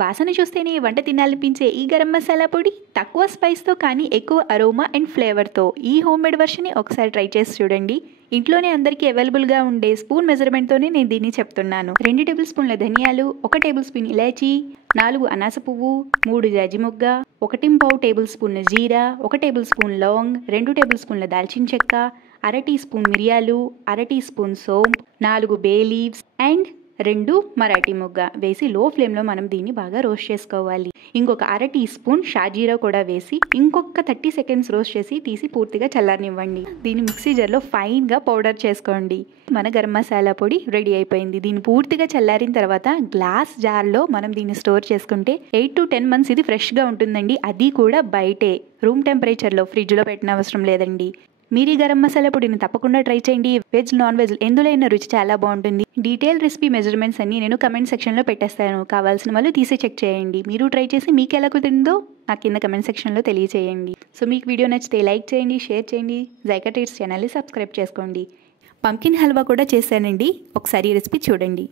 వాసన చూస్తేనే వంట తినాలనిపించే ఈ గరం మసాలా పొడి తక్కువ స్పైస్తో కానీ ఎక్కువ అరోమా అండ్ ఫ్లేవర్తో ఈ హోమ్ మేడ్ వర్షన్ని ఒకసారి ట్రై చేసి చూడండి. ఇంట్లోనే అందరికీ అవైలబుల్గా ఉండే స్పూన్ మెజర్మెంట్తోనే నేను దీన్ని చెప్తున్నాను. 2 టేబుల్ స్పూన్ల ధనియాలు, 1 టేబుల్ స్పూన్ ఇలాచీ, 4 అనాస పువ్వు, 3 జాజి మొగ్గ, 1.5 టేబుల్ స్పూన్ జీరా, 1 టేబుల్ స్పూన్ లవంగ్, 2 టేబుల్ స్పూన్ల దాల్చిన చెక్క, 1/2 టీ స్పూన్ మిరియాలు, 1/2 టీ స్పూన్ సోంపు, 4 బే లీవ్స్ అండ్ 2 మరాఠీ మొగ్గ వేసి లో ఫ్లేమ్లో మనం దీన్ని బాగా రోస్ట్ చేసుకోవాలి. ఇంకొక 1/2 టీ స్పూన్ షాజీరా కూడా వేసి ఇంకొక 30 సెకండ్స్ రోస్ట్ చేసి తీసి పూర్తిగా చల్లారనివ్వండి. దీన్ని మిక్సీ జార్లో ఫైన్గా పౌడర్ చేసుకోండి. మన గరం మసాలా పొడి రెడీ అయిపోయింది. దీన్ని పూర్తిగా చల్లారిన తర్వాత గ్లాస్ జార్లో మనం దీన్ని స్టోర్ చేసుకుంటే 8 to 10 months ఇది ఫ్రెష్గా ఉంటుందండి. అది కూడా బయటే రూమ్ టెంపరేచర్లో ఫ్రిడ్జ్లో పెట్టిన అవసరం లేదండి. మీరు ఈ గరం మసాలా పొడిని తప్పకుండా ట్రై చేయండి. వెజ్ నాన్ వెజ్ ఎందులో అయినా రుచి చాలా బాగుంటుంది. డీటెయిల్ రెసిపీ మెజర్మెంట్స్ అన్ని నేను కమెంట్ సెక్షన్లో పెట్టేస్తాను. కావాల్సిన వాళ్ళు తీసి చెక్ చేయండి. మీరు ట్రై చేసి మీకు ఎలా కుదిరిందో నాకు కింద కమెంట్ సెక్షన్లో తెలియచేయండి. సో మీకు వీడియో నచ్చితే లైక్ చేయండి, షేర్ చేయండి. జైకా ట్రీట్స్ ఛానల్ని సబ్స్క్రైబ్ చేసుకోండి. పంకిన్ హల్వా కూడా చేశానండి, ఒకసారి ఈ రెసిపీ చూడండి.